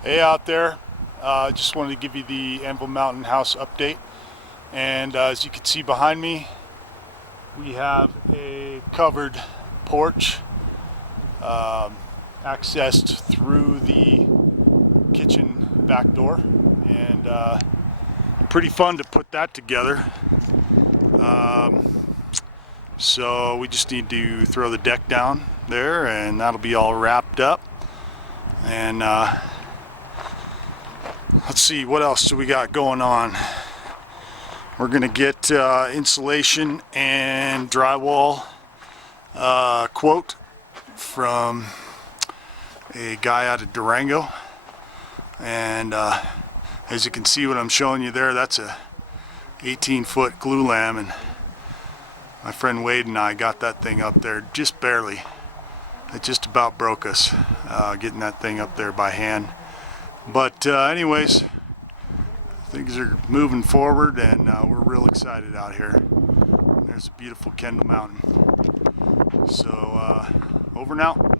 Hey out there, just wanted to give you the Anvil Mountain house update. And as you can see behind me, we have a covered porch accessed through the kitchen back door, and pretty fun to put that together. So we just need to throw the deck down there and that'll be all wrapped up. And let's see, what else do we got going on? We're gonna get insulation and drywall quote from a guy out of Durango, and as you can see what I'm showing you there, that's a 18-foot glue lam, and my friend Wade and I got that thing up there just barely. It just about broke us getting that thing up there by hand. But anyways, things are moving forward, and we're real excited out here. There's a beautiful Kendall Mountain. So over and out.